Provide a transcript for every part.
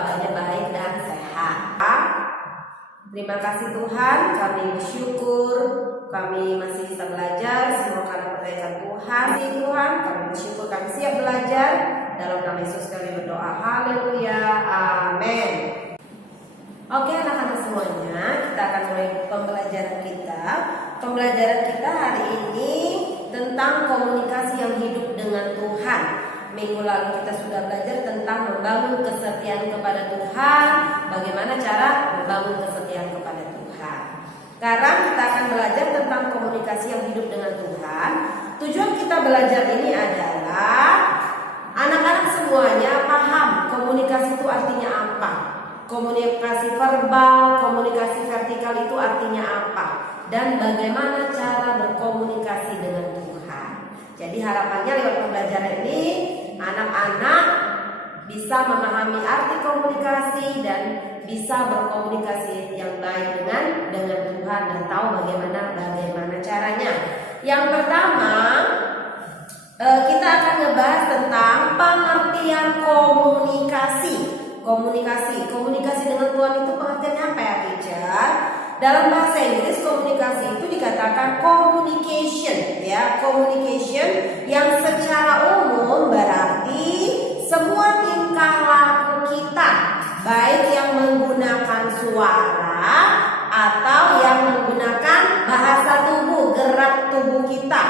keluarganya baik dan sehat. Terima kasih Tuhan, kami bersyukur kami masih bisa belajar semua karena pertanyaan Tuhan. Tuhan, kami bersyukur kami siap belajar. Dalam nama Yesus kami berdoa. Haleluya. Amin. Oke anak-anak semuanya, kita akan mulai pembelajaran kita. Pembelajaran kita hari ini tentang komunikasi yang hidup dengan Tuhan. Minggu lalu kita sudah belajar tentang membangun kesetiaan kepada Tuhan. Bagaimana cara membangun kesetiaan kepada Tuhan. Sekarang kita akan belajar tentang komunikasi yang hidup dengan Tuhan. Tujuan kita belajar ini adalah anak-anak semuanya paham komunikasi itu artinya apa. Komunikasi verbal, komunikasi vertikal itu artinya apa. Dan bagaimana cara berkomunikasi dengan Tuhan. Jadi harapannya lewat pembelajaran ini anak-anak bisa memahami arti komunikasi dan bisa berkomunikasi yang baik dengan Tuhan dan tahu bagaimana caranya. Yang pertama, kita akan ngebahas tentang pengertian komunikasi. Komunikasi dengan Tuhan itu pengertiannya apa ya, teacher? Dalam bahasa Inggris komunikasi itu dikatakan communication, ya, communication yang secara umum berarti semua tingkah laku kita, baik yang menggunakan suara atau yang menggunakan bahasa tubuh, gerak tubuh kita,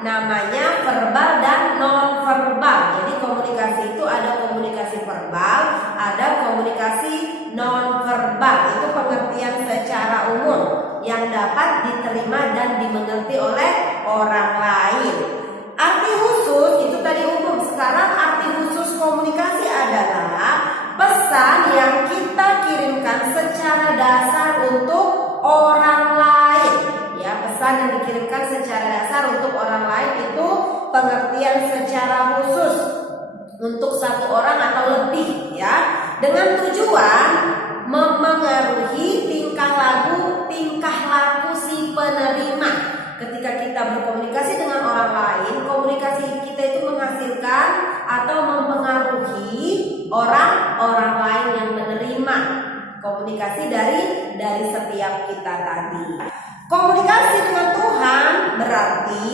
namanya verbal dan non verbal. Jadi komunikasi itu ada komunikasi verbal, ada komunikasi non verbal. Itu pengertian secara umum yang dapat diterima dan dimengerti oleh orang lain. Arti khusus itu tadi umum. Sekarang arti khusus komunikasi adalah pesan yang kita kirimkan secara dasar untuk orang lain. Ya, pesan yang dikirimkan secara dasar untuk orang lain itu pengertian secara khusus untuk satu orang atau lebih, ya, dengan tujuan memengaruhi tingkah laku si penerima. Ketika kita berkomunikasi dengan orang lain, komunikasi kita itu menghasilkan atau mempengaruhi orang lain yang menerima komunikasi dari setiap kita tadi. Komunikasi dengan Tuhan berarti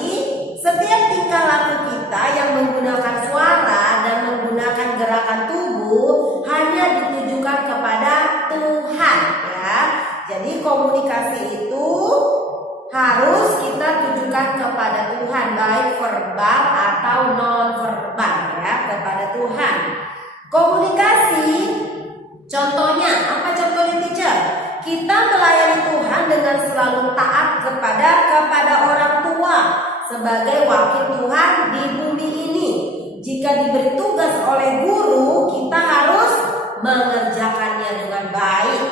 setiap tingkah laku kita yang menggunakan suara dan menggunakan gerakan tubuh hanya ditujukan kepada Tuhan, ya. Jadi komunikasi itu harus kita tujukan kepada Tuhan, baik verbal atau non verbal, ya, kepada Tuhan. Komunikasi, contohnya apa contohnya, teacher? Kita melayani Tuhan dengan selalu taat kepada orang tua sebagai wakil Tuhan di bumi ini. Jika diberi tugas oleh guru, kita harus mengerjakannya dengan baik.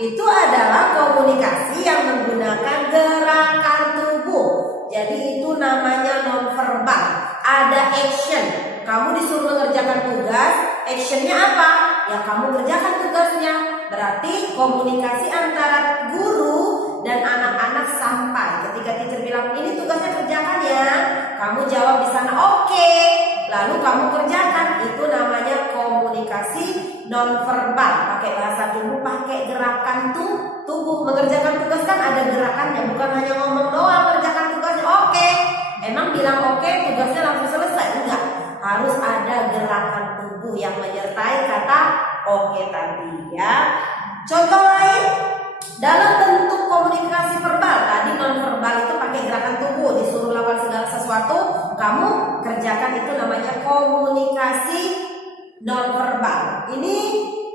Itu adalah komunikasi yang menggunakan gerakan tubuh. Jadi itu namanya non-verbal. Ada action. Kamu disuruh mengerjakan tugas, actionnya apa? Ya kamu kerjakan tugasnya. Berarti komunikasi antara guru dan anak-anak sampai. Ketika teacher bilang ini tugasnya kerjakan ya, kamu jawab di sana oke. Lalu kamu kerjakan. Itu namanya komunikasi non-verbal. Pakai bahasa tubuh, pakai gerakan tubuh. Mengerjakan tugas kan ada gerakannya, bukan hanya ngomong doang mengerjakan tugasnya oke. Emang bilang oke tugasnya langsung selesai? Enggak. Harus ada gerakan tubuh yang menyertai kata oke tadi, ya. Contoh lain dalam bentuk komunikasi verbal, tadi non verbal itu pakai gerakan tubuh, disuruh lakukan segala sesuatu, kamu kerjakan, itu namanya komunikasi non verbal. Ini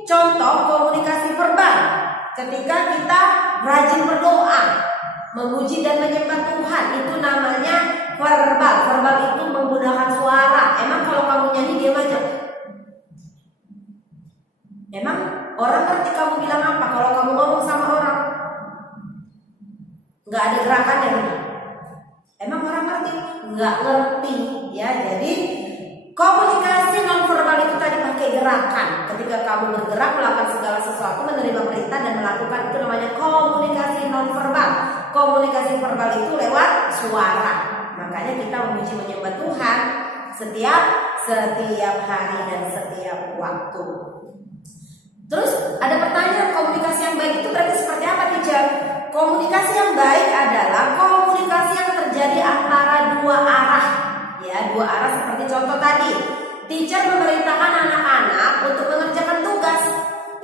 contoh komunikasi verbal. Ketika kita rajin berdoa, memuji dan menyembah Tuhan, itu namanya verbal. Verbal itu menggunakan suara. Emang kalau kamu nyanyi diam aja? Emang orang ngerti kamu bilang apa kalau kamu ngomong sama orang? Nggak ada gerakannya gitu. Emang orang ngerti? Nggak ngerti, ya. Jadi komunikasi nonverbal itu tadi pakai gerakan. Ketika kamu bergerak melakukan segala sesuatu, menerima perintah dan melakukan, itu namanya komunikasi nonverbal. Komunikasi verbal itu lewat suara. Makanya kita memuji menyembah Tuhan setiap hari dan setiap waktu. Terus dua arah seperti contoh tadi. Teacher memerintahkan anak-anak untuk mengerjakan tugas.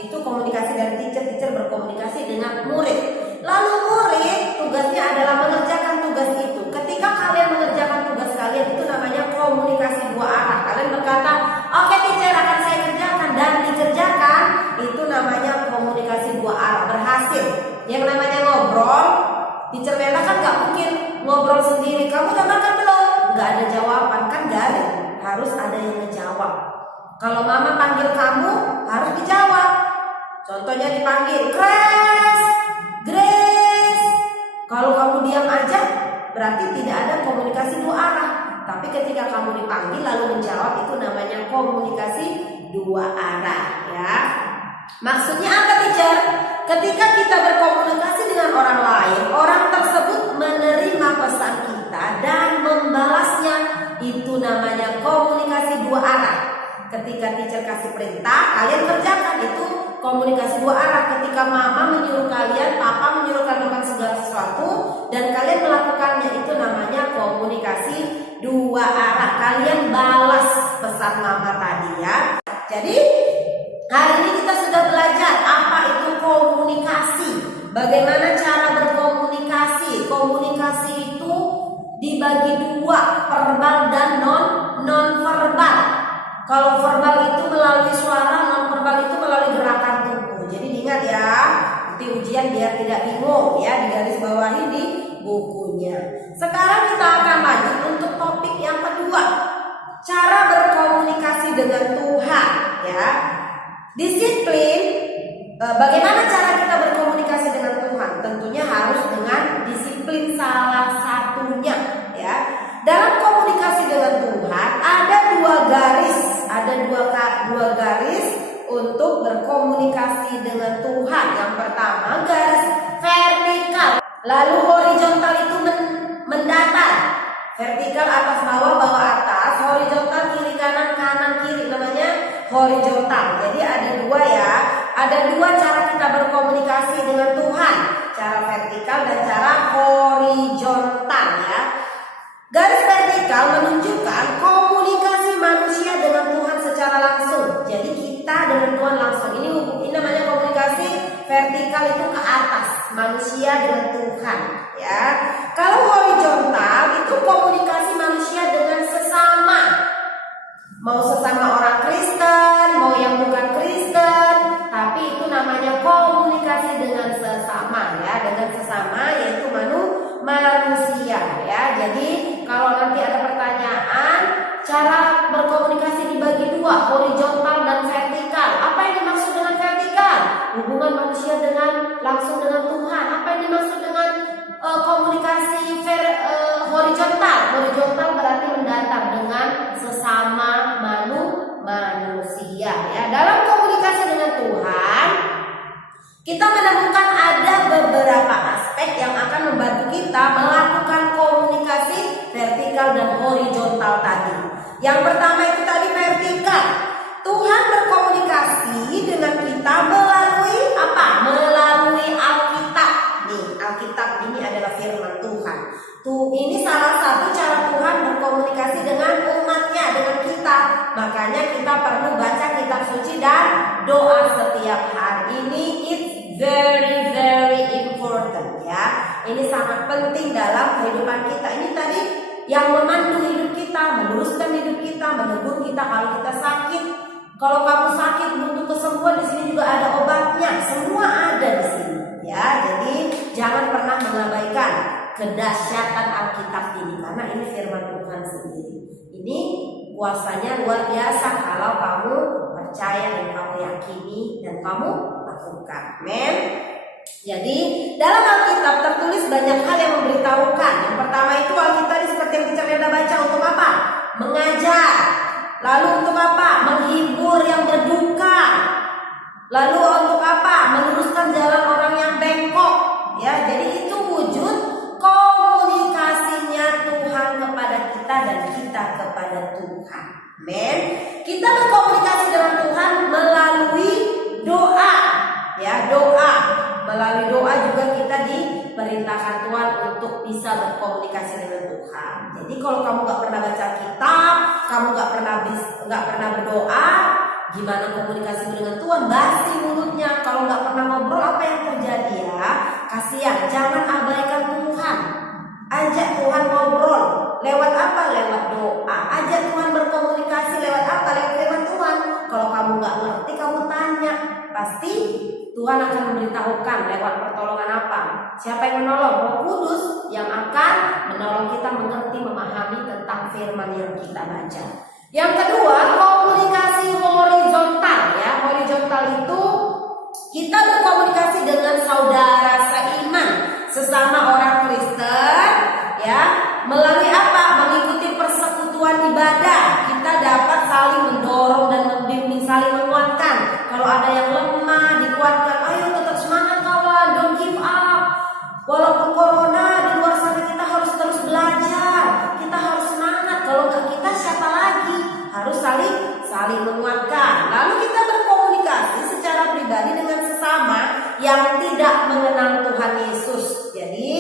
Itu komunikasi dari teacher. Teacher berkomunikasi dengan murid. Lalu murid tugasnya adalah mengerjakan tugas itu. Ketika kalian mengerjakan tugas kalian, itu namanya komunikasi dua arah. Kalian berkata, oke teacher, akan saya kerjakan, dan dikerjakan. Itu namanya komunikasi dua arah, berhasil. Yang namanya ngobrol, teacher Mela kan gak mungkin ngobrol sendiri. Kamu udah makan belum? Gak ada jawaban, kan garing. Harus ada yang ngejawab. Kalau mama panggil kamu, harus dijawab. Contohnya dipanggil, Grace, Grace. Kalau kamu diam aja, berarti tidak ada komunikasi dua arah. Tapi ketika kamu dipanggil lalu menjawab, itu namanya komunikasi dua arah, ya. Maksudnya apa, teacher? Ketika kita berkomunikasi dengan orang lain, orang tersebut menerima pesan kita dan membalasnya. Itu namanya komunikasi dua arah. Ketika teacher kasih perintah, kalian kerjakan, itu komunikasi dua arah. Ketika mama menyuruh kalian, papa menyuruh kalian melakukan segala sesuatu, dan kalian melakukannya, itu namanya komunikasi dua arah. Kalian balas pesan mama tadi, ya. Jadi hari ini kita sudah belajar apa itu komunikasi. Bagaimana cara berkomunikasi. Komunikasi itu dibagi dua, verbal dan non verbal. Kalau verbal itu melalui suara, non verbal itu melalui gerakan tubuh. Jadi ingat ya, nanti ujian biar tidak bingung ya, digaris bawahi di bukunya. Sekarang kita akan lanjut untuk topik yang kedua, cara berkomunikasi dengan Tuhan, ya. Disiplin. Bagaimana cara kita berkomunikasi dengan Tuhan? Tentunya harus dengan disiplin salah satunya, ya. Dalam komunikasi dengan Tuhan ada dua garis untuk berkomunikasi dengan Tuhan. Yang pertama garis vertikal, lalu horizontal itu mendatar. Vertikal atas bawah, bawah atas, horizontal kiri kanan, kanan kiri, namanya horizontal. Jadi ada dua, ya. Ada dua cara kita berkomunikasi dengan Tuhan, cara vertikal dan cara horizontal, ya. Garis vertikal menunjukkan komunikasi manusia dengan Tuhan secara langsung. Jadi kita dengan Tuhan langsung. Ini namanya komunikasi vertikal, itu ke atas, manusia dengan Tuhan, ya. Kalau horizontal itu komunikasi manusia dengan sesama. Mau sesama orang Kristen, mau yang bukan Kristen, tapi itu namanya komunikasi dengan sesama, ya, dengan sesama yaitu manusia, ya. Jadi kalau nanti ada pertanyaan, cara berkomunikasi dibagi dua, horizontal dan vertikal. Apa yang dimaksud dengan vertikal? Hubungan manusia langsung dengan Tuhan. Apa yang dimaksud dengan komunikasi horizontal? Horizontal berarti mendatar dengan sesama manusia, ya. Dalam komunikasi dengan Tuhan, kita menemukan ada beberapa aspek yang akan membantu kita melakukan komunikasi vertikal dan horizontal tadi. Yang pertama itu tadi vertikal. Tuhan berkomunikasi dengan kita melalui apa? Melalui Alkitab. Nih, Alkitab ini adalah firman Tuhan. Ini salah satu cara Tuhan berkomunikasi dengan umatnya, dengan kita. Makanya kita perlu baca kitab suci dan doa setiap hari. Ini it's very important, ya. Ini sangat penting dalam kehidupan kita. Ini tadi yang memandu hidup kita, meluruskan hidup kita, menegur kita kalau kita sakit. Kalau kamu sakit butuh kesembuhan, di sini juga ada obatnya. Semua ada di sini, ya. Jadi jangan pernah mengabaikan kedahsyatan Alkitab ini, karena ini firman Tuhan sendiri. Ini kuasanya luar biasa kalau kamu percaya dan kamu yakini dan kamu lakukan. Amen. Jadi dalam Alkitab tertulis banyak hal yang memberitahukan. Yang pertama itu Alkitab seperti yang kita sudah baca, untuk apa? Mengajar. Lalu untuk apa? Menghibur yang berduka. Lalu untuk apa? Meluruskan jalan orang yang bengkok. Ya, jadi itu wujud komunikasinya Tuhan kepada kita dan kita kepada Tuhan. Amen. Kita berkomunikasi dengan Tuhan melalui doa. ya, doa. Melalui doa juga kita diperintahkan Tuhan untuk bisa berkomunikasi dengan Tuhan. Jadi kalau kamu nggak pernah baca kitab, kamu nggak pernah berdoa, gimana komunikasi dengan Tuhan? Basi mulutnya. Kalau nggak pernah ngobrol, apa yang terjadi ya? Kasihan. Jangan abaikan Tuhan. Ajak Tuhan ngobrol. Lewat apa? Lewat doa. Ajak Tuhan berkomunikasi lewat apa? Lewat firman Tuhan. Kalau kamu nggak ngerti, kamu tanya. Pasti Tuhan akan memberitahukan lewat pertolongan apa. Siapa yang menolong? Roh Kudus yang akan menolong kita mengerti, memahami tentang firman yang kita baca. Yang kedua, komunikasi horizontal ya. Horizontal itu kita berkomunikasi dengan saudara seiman, sesama orang Kristen ya. Melalui apa? Mengikuti persekutuan ibadah. Kita dapat saling mendorong dan membimbing, saling menguatkan. Kalau ada yang lemah, dikuatkan. Ayo tetap semangat kawan, don't give up. Walaupun corona di luar sana, kita harus terus belajar. Kita harus semangat. Kalau nggak kita, siapa lagi? Harus saling menguatkan. Lalu kita berkomunikasi secara pribadi dengan sesama yang tidak mengenal Tuhan Yesus. Jadi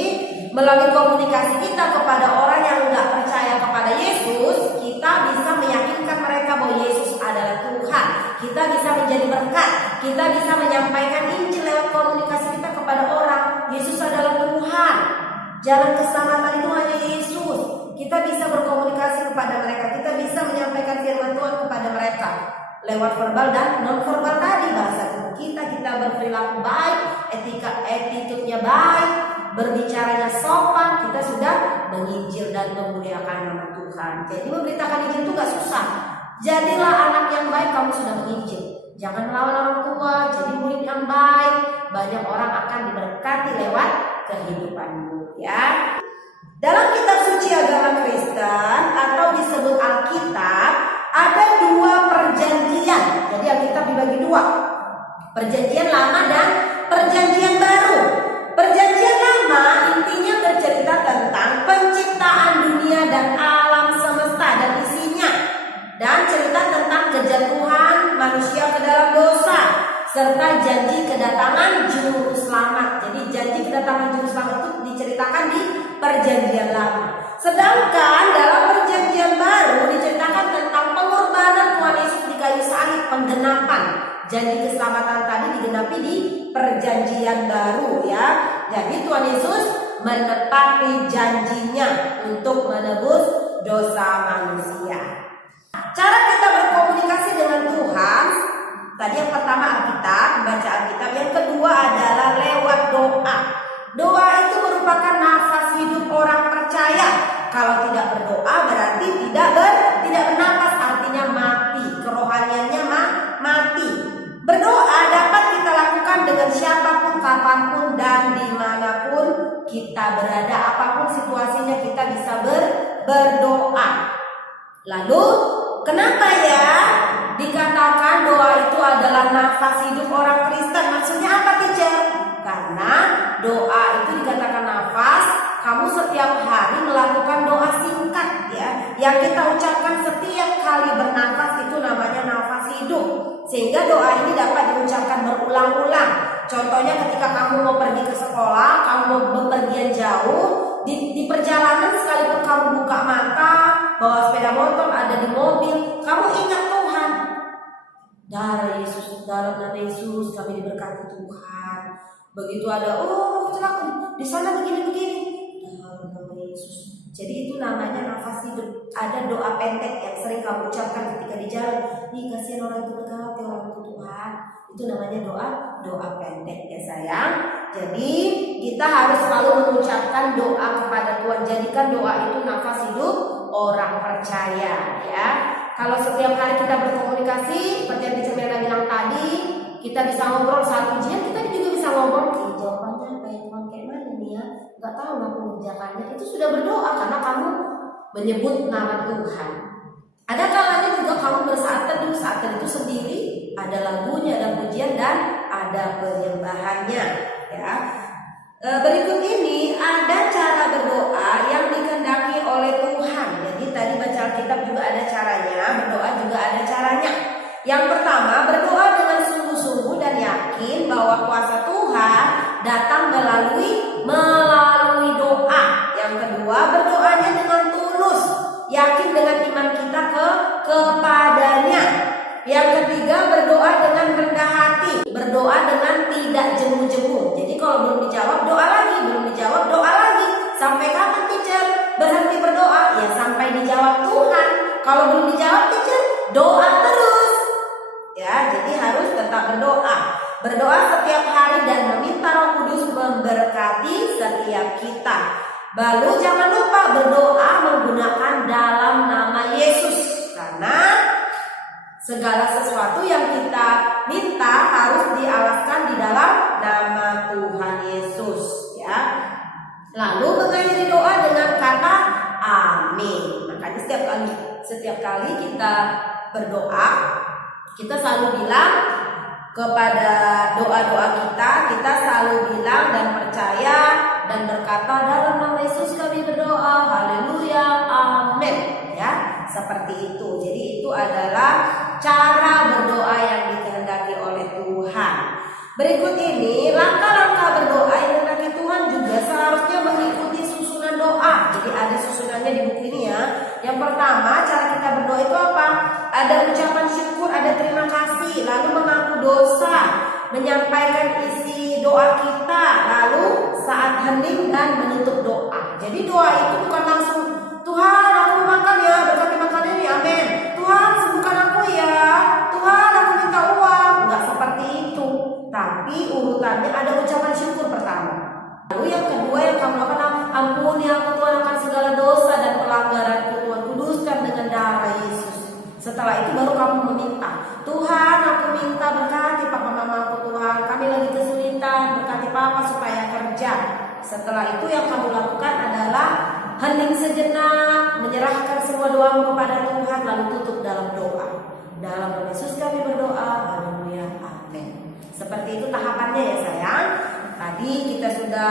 melalui komunikasi kita kepada orang yang nggak percaya kepada Yesus, kita bisa meyakinkan mereka bahwa Yesus adalah Tuhan. Kita bisa menjadi berkat. Kita bisa menyampaikan Injil lewat komunikasi kita kepada orang. Yesus adalah Tuhan. Jalan keselamatan itu hanya Yesus. Kita bisa berkomunikasi kepada mereka. Kita bisa menyampaikan firman Tuhan kepada mereka lewat verbal dan non verbal tadi. Bahasa kita berperilaku baik, attitude-nya baik, berbicaranya sopan. Kita sudah menginjil dan memuliakan nama Tuhan. Jadi memberitakan Injil itu gak susah. Jadilah anak yang baik, kamu sudah menginjil. Jangan melawan orang tua, jadi murid yang baik. Banyak orang akan diberkati lewat kehidupanmu ya. Dalam kitab suci agama Kristen atau disebut Alkitab, ada dua perjanjian. Jadi Alkitab dibagi dua, perjanjian lama dan perjanjian baru. Perjanjian lama intinya bercerita tentang penciptaan dunia dan alam semesta dan isinya, dan cerita tentang kejatuhan manusia ke dalam dosa, serta janji kedatangan juru selamat. Jadi janji kedatangan juru selamat itu diceritakan di perjanjian lama. Sedangkan dalam perjanjian baru diceritakan tentang pengorbanan Tuhan Yesus di kayu salib, penggenapan janji keselamatan tadi digenapi di perjanjian baru ya. Jadi Tuhan Yesus menepati janjinya untuk menebus dosa manusia. Cara kita berkomunikasi dengan Tuhan, tadi yang pertama Alkitab, membaca Alkitab. Yang kedua adalah lewat doa. Doa itu merupakan nafas hidup orang percaya. Kalau tidak berdoa berarti tidak bernafas, artinya mati, kerohaniannya mati. Berdoa dapat kita lakukan dengan siapapun, kapanpun, dan dimanapun kita berada. Apapun situasinya kita bisa berdoa. Lalu kenapa ya dikatakan doa itu adalah nafas hidup orang Kristen? Maksudnya apa, teacher? Karena doa itu dikatakan nafas. Kamu setiap hari melakukan doa singkat ya, yang kita ucapkan setiap kali bernafas, itu namanya nafas hidup. Sehingga doa ini dapat diucapkan berulang-ulang. Contohnya ketika kamu mau pergi ke sekolah, kamu mau bepergian jauh, di perjalanan sekalipun kamu buka mata, bawa sepeda motor, ada di mobil, kamu ingat Tuhan. Darah Yesus, dalam nama Yesus kami diberkati Tuhan. Begitu ada, oh kecelakaan, di sana begini-begini, dalam nama Yesus. Jadi itu namanya nafas hidup. Ada doa pendek yang sering kamu ucapkan ketika di jalan. Ih, kasihan orang itu berkata, orang itu Tuhan. Itu namanya doa pendek ya sayang. Jadi kita harus selalu mengucapkan doa kepada Tuhan. Jadikan doa itu nafas hidup orang percaya ya. Kalau setiap hari kita berkomunikasi, seperti yang Teacher Mena bilang tadi, kita bisa ngobrol saat ujian, kita juga bisa ngobrol. Jawabannya apa ya Tuhan, kayak mana nih ya? Gak tahu lah mengerjakannya. Itu sudah berdoa karena kamu menyebut nama Tuhan. Ada kalanya juga kamu bersaat teduh. Saat teduh sendiri ada lagunya, ada pujian dan ada penyembahannya ya. Berikut ini ada cara berdoa yang dikehendaki oleh Tuhan. Jadi tadi baca Alkitab juga ada caranya, berdoa juga ada caranya. Yang pertama, berdoa dengan sungguh-sungguh dan yakin bahwa kuasa Tuhan datang melalui doa. Yang kedua, berdoanya dengan tulus, yakin dengan iman kita kepadanya. Yang ketiga, berdoa dengan rendah hati, berdoa dengan tidak jemu-jemu. Jadi kalau belum dijawab, doa lagi, belum dijawab, doa lagi. Sampai kapan teacher berhenti berdoa? Ya sampai dijawab Tuhan. Kalau belum dijawab teacher, doa terus. Ya, jadi harus tetap berdoa. Berdoa setiap hari dan meminta Roh Kudus memberkati setiap kita. Lalu jangan lupa berdoa menggunakan dalam nama Yesus. Karena segala sesuatu yang kita minta harus dialaskan di dalam nama Tuhan Yesus, ya. Lalu mengakhiri doa dengan kata amin. Makanya setiap kali kita berdoa, kita selalu bilang kepada doa-doa kita selalu bilang dan percaya dan berkata dalam nama Yesus kami berdoa, haleluya, amin, ya. Seperti itu. Jadi itu adalah cara berdoa yang dikehendaki oleh Tuhan. Berikut ini langkah-langkah berdoa yang dikehendaki Tuhan juga seharusnya mengikuti susunan doa. Jadi ada susunannya di buku ini ya. Yang pertama, cara kita berdoa itu apa? Ada ucapan syukur, ada terima kasih, lalu mengaku dosa, menyampaikan isi doa kita, lalu saat hening dan menutup doa. Jadi doa itu bukan langsung Tuhan aku mau makan ya, berkati makan ini, amin. Tuhan sembuhkan aku ya, Tuhan aku minta uang. Enggak seperti itu. Tapi urutannya ada ucapan syukur pertama. Lalu yang kedua yang kamu lakukan, ampuni aku Tuhan akan segala dosa dan pelanggaranku Tuhan, kuduskan dengan darah Yesus. Setelah itu baru kamu meminta, Tuhan aku minta berkati papa mama aku Tuhan, kami lagi kesulitan, berkati papa supaya kerja. Setelah itu yang kamu lakukan adalah hening sejenak, menyerahkan semua doamu kepada Tuhan, lalu tutup dalam doa. Dalam nama Yesus kami berdoa, haleluya, amin. Seperti itu tahapannya ya sayang. Tadi kita sudah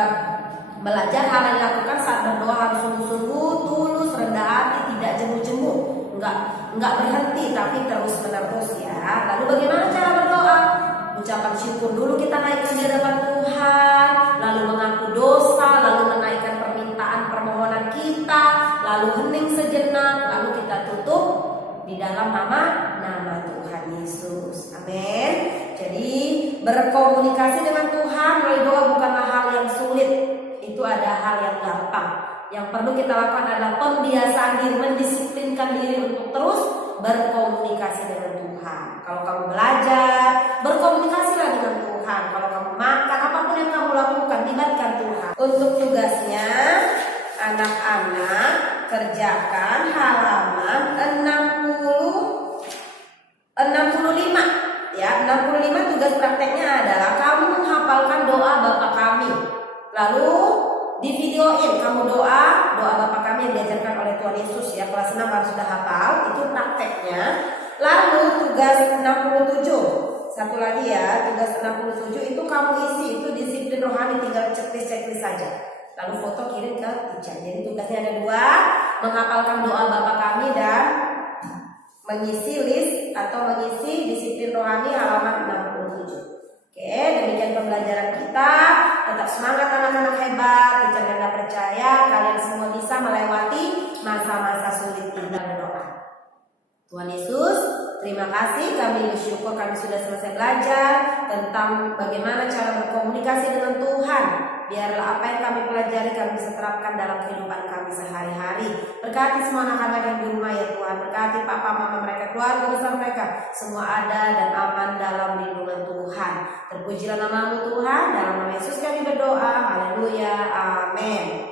belajar hal yang dilakukan saat berdoa harus sungguh-sungguh, tulus, rendah hati, tidak jemu-jemu, enggak berhenti tapi terus menerus ya. Lalu bagaimana cara berdoa? Ucapan syukur dulu kita naikkan di hadapan Tuhan, lalu mengaku dosa, lalu menaikkan permohonan kita, lalu hening sejenak, lalu kita tutup di dalam nama Tuhan Yesus. Amin. Jadi berkomunikasi dengan Tuhan melalui doa bukanlah hal yang sulit. Itu ada hal yang gampang. Yang perlu kita lakukan adalah pembiasaan diri, mendisiplinkan diri untuk terus berkomunikasi dengan Tuhan. Kalau kamu belajar, berkomunikasilah dengan Tuhan. Kalau kamu makan, apapun yang kamu lakukan, libatkan Tuhan. Untuk tugasnya, anak-anak kerjakan halaman 65 ya. 65 tugas prakteknya adalah kamu menghafalkan doa Bapa kami. Lalu di videoin kamu doa Bapa kami yang diajarkan oleh Tuhan Yesus ya. Kelas 6 harus sudah hafal, itu prakteknya. Lalu tugas 67, satu lagi ya, tugas 67 itu kamu isi, itu disiplin rohani, tinggal checklist saja. Lalu foto kirim ke teacher. Jadi tugasnya ada 2, menghafalkan doa Bapa kami dan mengisi list atau mengisi disiplin rohani halaman 67. Oke, demikian pembelajaran kita. Tetap semangat anak-anak hebat. Teacher Ganda percaya kalian semua bisa melewati masa-masa sulit ini berdoa. Tuhan Yesus, terima kasih. Kami bersyukur kami sudah selesai belajar tentang bagaimana cara berkomunikasi dengan Tuhan. Biarlah apa yang kami pelajari kami bisa terapkan dalam kehidupan kami sehari-hari. Berkati semua anak-anak yang di rumah ya Tuhan. Berkati papa mama mereka, keluarga besar mereka. Semua ada dan aman dalam lindungan Tuhan. Terpujilah nama-Mu Tuhan. Dalam nama Yesus kami berdoa. Haleluya. Amin.